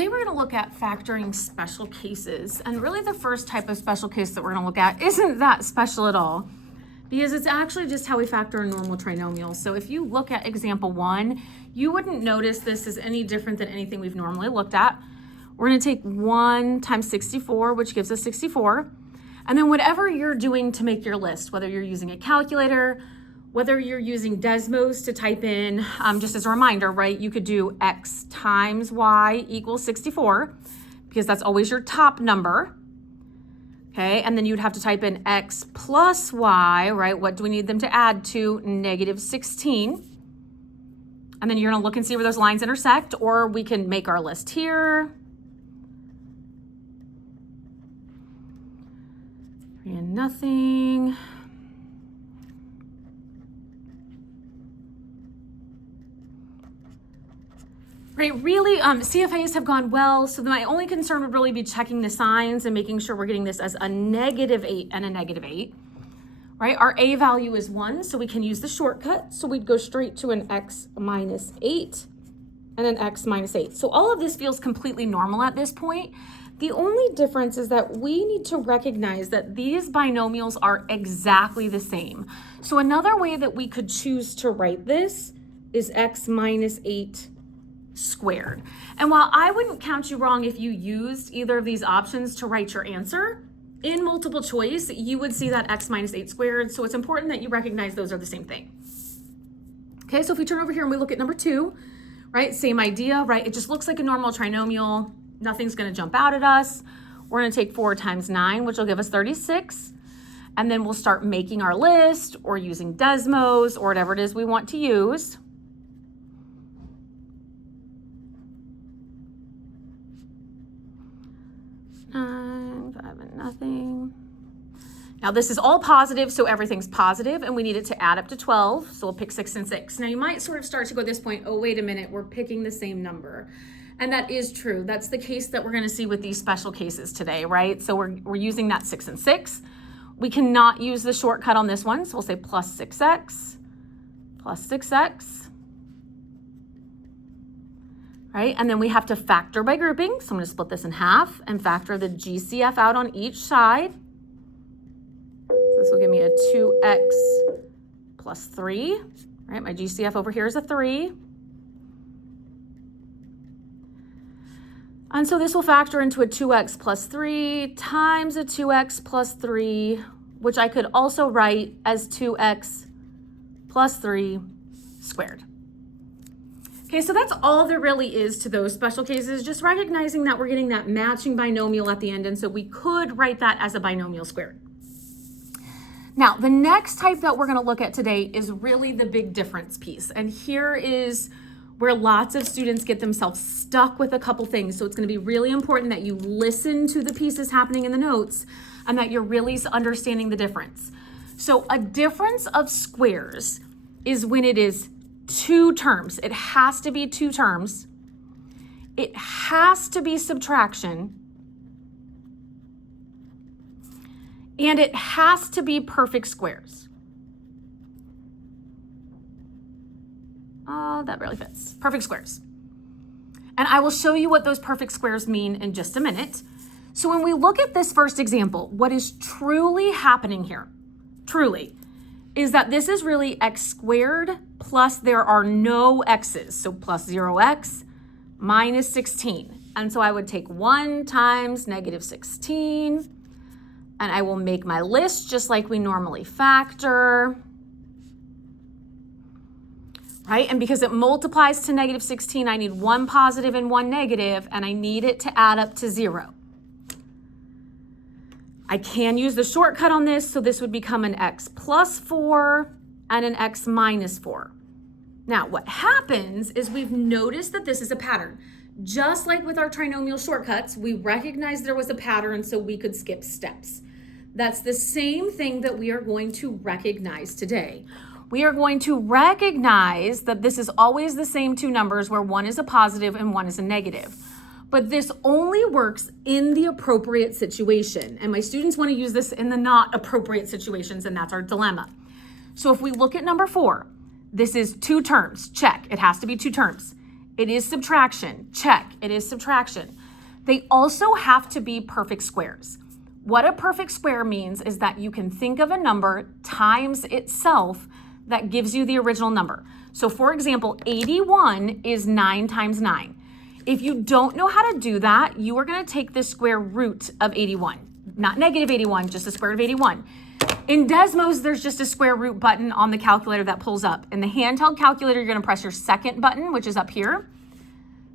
Today we're going to look at factoring special cases, and really the first type of special case that we're going to look at isn't that special at all because it's actually just how we factor a normal trinomial. So if you look at example 1, you wouldn't notice this is any different than anything we've normally looked at. We're going to take 1 times 64, which gives us 64, and then whatever you're doing to make your list, whether you're using a calculator, whether you're using Desmos to type in, just as a reminder, right, you could do x times y equals 64 because that's always your top number, okay? And then you'd have to type in x plus y, right? What do we need them to add to? -16. And then you're gonna look and see where those lines intersect, or we can make our list here. And nothing. Right, really, CFAs have gone well, so my only concern would really be checking the signs and making sure we're getting this as a -8 and a -8, right? Our A value is 1, so we can use the shortcut. So we'd go straight to an x minus 8 and an x minus 8. So all of this feels completely normal at this point. The only difference is that we need to recognize that these binomials are exactly the same. So another way that we could choose to write this is x minus 8 squared. And while I wouldn't count you wrong if you used either of these options to write your answer, in multiple choice, you would see that x minus 8 squared. So it's important that you recognize those are the same thing. Okay, so if we turn over here and we look at number 2, right, same idea, right? It just looks like a normal trinomial. Nothing's gonna jump out at us. We're gonna take 4 times 9, which will give us 36. And then we'll start making our list or using Desmos or whatever it is we want to use. 9, 5, and nothing. Now this is all positive, so everything's positive, and we need it to add up to 12, so we'll pick 6 and 6. Now you might sort of start to go at this point, oh, wait a minute, we're picking the same number. And that is true. That's the case that we're gonna see with these special cases today, right? So we're using that 6 and 6. We cannot use the shortcut on this one, so we'll say plus 6x, plus 6x. Right, and then we have to factor by grouping. So I'm going to split this in half and factor the GCF out on each side. So this will give me a 2x plus 3. Right, my GCF over here is a 3. And so this will factor into a 2x plus 3 times a 2x plus 3, which I could also write as 2x plus 3 squared. Okay, so that's all there really is to those special cases, just recognizing that we're getting that matching binomial at the end, and so we could write that as a binomial squared. Now, the next type that we're gonna look at today is really the big difference piece, and here is where lots of students get themselves stuck with a couple things, so it's gonna be really important that you listen to the pieces happening in the notes and that you're really understanding the difference. So a difference of squares is when it is 2 terms. It has to be 2 terms. It has to be subtraction. And it has to be perfect squares. Oh, that barely fits. Perfect squares. And I will show you what those perfect squares mean in just a minute. So when we look at this first example, what is truly happening here, truly, is that this is really x squared plus there are no x's. So plus 0x minus 16. And so I would take 1 times -16, and I will make my list just like we normally factor. Right? And because it multiplies to -16, I need 1 positive and 1 negative, and I need it to add up to 0. I can use the shortcut on this, so this would become an x plus 4 and an x minus 4. Now, what happens is we've noticed that this is a pattern. Just like with our trinomial shortcuts, we recognized there was a pattern so we could skip steps. That's the same thing that we are going to recognize today. We are going to recognize that this is always the same 2 numbers where one is a positive and one is a negative. But this only works in the appropriate situation. And my students want to use this in the not appropriate situations, and that's our dilemma. So if we look at number 4, this is 2 terms, check, it has to be 2 terms. It is subtraction. Check. It is subtraction. They also have to be perfect squares. What a perfect square means is that you can think of a number times itself that gives you the original number. So for example, 81 is 9 times 9. If you don't know how to do that, you are going to take the square root of 81. Not negative 81, just the square root of 81. In Desmos, there's just a square root button on the calculator that pulls up. In the handheld calculator, you're going to press your second button, which is up here.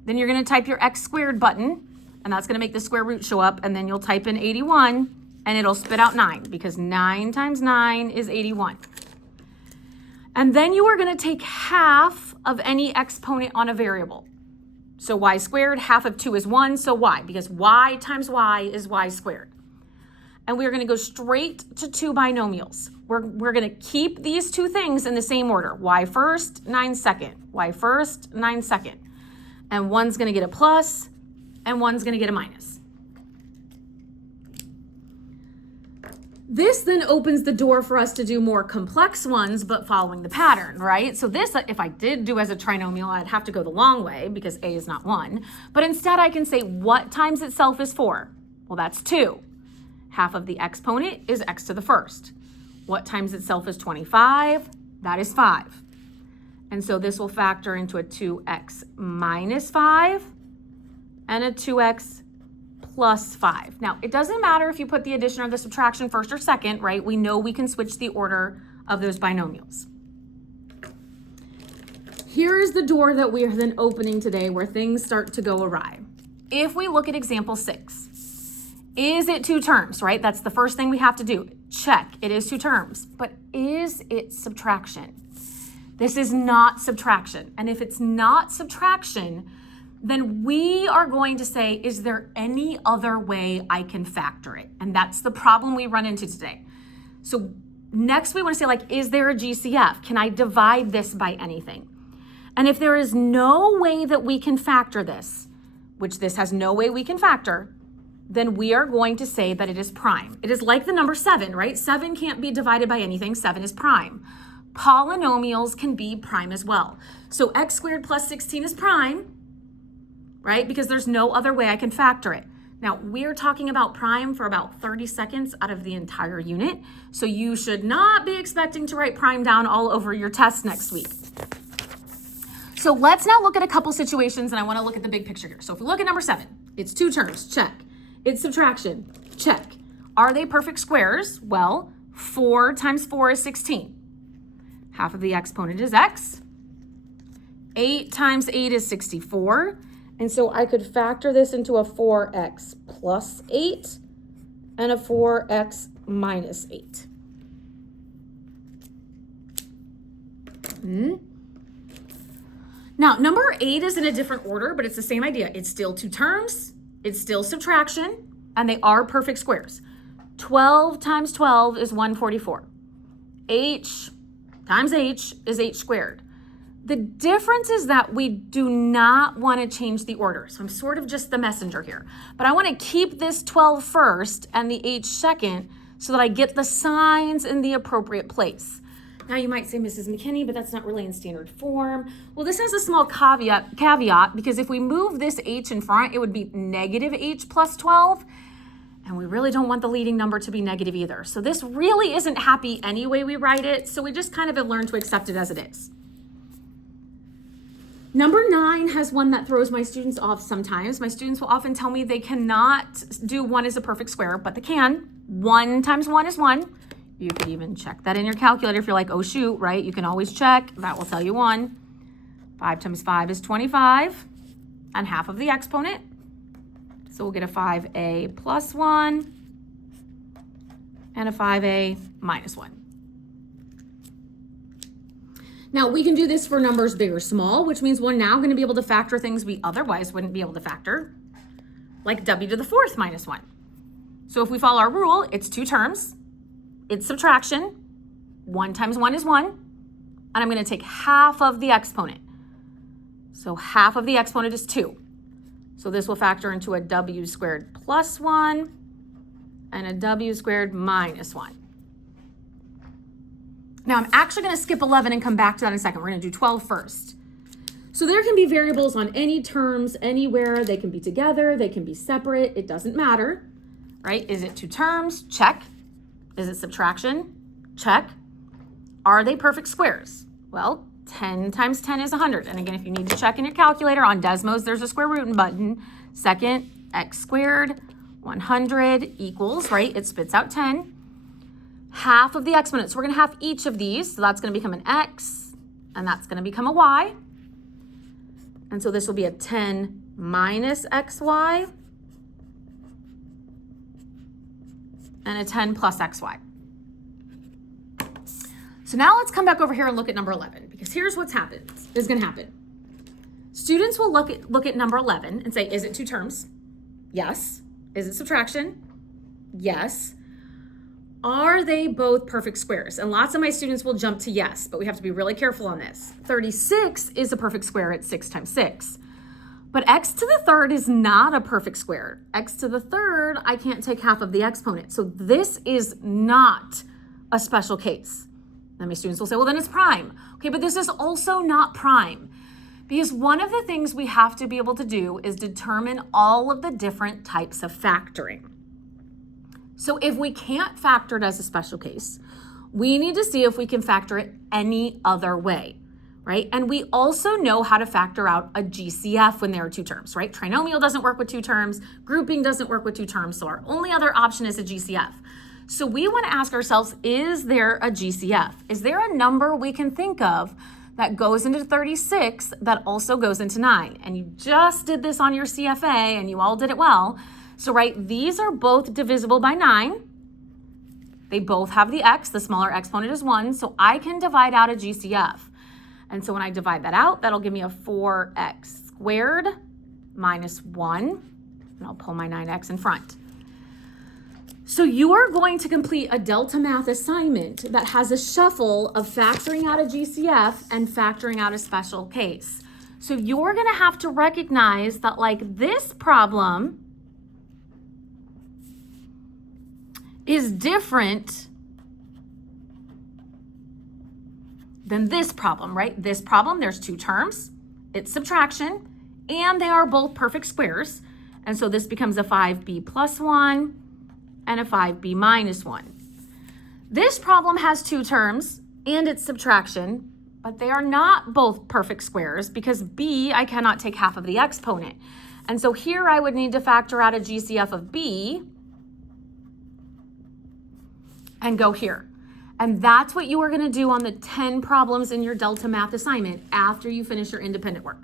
Then you're going to type your x squared button, and that's going to make the square root show up. And then you'll type in 81, and it'll spit out 9, because 9 times 9 is 81. And then you are going to take half of any exponent on a variable. So y squared, half of 2 is 1, so y, because y times y is y squared. And we're going to go straight to two binomials. We're going to keep these two things in the same order. Y first, 9 second. Y first, 9 second. And one's going to get a plus, and one's going to get a minus. This then opens the door for us to do more complex ones, but following the pattern, right? So this, if I did do as a trinomial, I'd have to go the long way because a is not 1. But instead I can say what times itself is 4? Well, that's 2. Half of the exponent is x to the first. What times itself is 25? That is 5. And so this will factor into a 2x minus 5 and a 2x plus 5. Now, it doesn't matter if you put the addition or the subtraction first or second, right? We know we can switch the order of those binomials. Here is the door that we are then opening today where things start to go awry. If we look at example 6, is it 2 terms, right? That's the first thing we have to do. Check, it is 2 terms. But is it subtraction? This is not subtraction. And if it's not subtraction, then we are going to say, is there any other way I can factor it? And that's the problem we run into today. So next we want to say, like, is there a GCF? Can I divide this by anything? And if there is no way that we can factor this, which this has no way we can factor, then we are going to say that it is prime. It is like the number 7, right? 7 can't be divided by anything. 7 is prime. Polynomials can be prime as well. So x squared plus 16 is prime, right? Because there's no other way I can factor it. Now, we're talking about prime for about 30 seconds out of the entire unit. So you should not be expecting to write prime down all over your test next week. So let's now look at a couple situations, and I want to look at the big picture here. So if we look at number 7, it's 2 terms, check. It's subtraction, check. Are they perfect squares? Well, 4 times 4 is 16. Half of the exponent is x. 8 times 8 is 64. And so I could factor this into a 4x plus 8 and a 4x minus 8. Now, number 8 is in a different order, but it's the same idea. It's still 2 terms. It's still subtraction, and they are perfect squares. 12 times 12 is 144. H times h is h squared. The difference is that we do not want to change the order. So I'm sort of just the messenger here. But I want to keep this 12 first and the h second so that I get the signs in the appropriate place. Now you might say, Mrs. McKinney, but that's not really in standard form. Well, this has a small caveat because if we move this h in front, it would be negative h plus 12. And we really don't want the leading number to be negative either. So this really isn't happy any way we write it. So we just kind of have learned to accept it as it is. Number 9 has one that throws my students off sometimes. My students will often tell me they cannot do 1 as a perfect square, but they can. 1 times 1 is 1. You could even check that in your calculator if you're like, oh shoot, right? You can always check. That will tell you 1. 5 times 5 is 25, and half of the exponent. So we'll get a 5a plus 1 and a 5a minus 1. Now we can do this for numbers big or small, which means we're now going to be able to factor things we otherwise wouldn't be able to factor, like w to the 4th minus 1. So if we follow our rule, it's 2 terms. It's subtraction. 1 times 1 is 1. And I'm going to take half of the exponent. So half of the exponent is 2. So this will factor into a w squared plus 1 and a w squared minus 1. Now I'm actually going to skip 11 and come back to that in a second. We're going to do 12 first. So there can be variables on any terms, anywhere. They can be together, they can be separate. It doesn't matter, right? Is it two terms? Check. Is it subtraction? Check. Are they perfect squares? Well, 10 times 10 is 100. And again, if you need to check in your calculator, on Desmos, there's a square root button. Second, x squared, 100 equals, right? It spits out 10. Half of the exponents. So we're going to have each of these. So that's going to become an x, and that's going to become a y. And so this will be a 10 minus xy and a 10 plus xy. So now let's come back over here and look at number 11, because here's what's is going to happen. Students will look at number 11 and say, is it two terms? Yes. Is it subtraction? Yes. Are they both perfect squares? And lots of my students will jump to yes, but we have to be really careful on this. 36 is a perfect square at 6 times 6. But x to the third is not a perfect square. X to the third, I can't take half of the exponent. So this is not a special case. Then my students will say, well, then it's prime. Okay, but this is also not prime, because one of the things we have to be able to do is determine all of the different types of factoring. So if we can't factor it as a special case, we need to see if we can factor it any other way, right? And we also know how to factor out a GCF when there are two terms, right? Trinomial doesn't work with two terms, grouping doesn't work with two terms, so our only other option is a GCF. So we want to ask ourselves, is there a GCF? Is there a number we can think of that goes into 36 that also goes into 9? And you just did this on your CFA and you all did it well. So, right, these are both divisible by 9. They both have the x, the smaller exponent is 1, so I can divide out a GCF. And so when I divide that out, that'll give me a 4x squared minus 1, and I'll pull my 9x in front. So you are going to complete a Delta Math assignment that has a shuffle of factoring out a GCF and factoring out a special case. So you're going to have to recognize that, like, this problem is different than this problem, right? This problem, there's two terms, it's subtraction, and they are both perfect squares. And so this becomes a 5b plus 1 and a 5b minus 1. This problem has two terms and it's subtraction, but they are not both perfect squares because b, I cannot take half of the exponent. And so here I would need to factor out a GCF of b and go here. And that's what you are going to do on the 10 problems in your Delta Math assignment after you finish your independent work.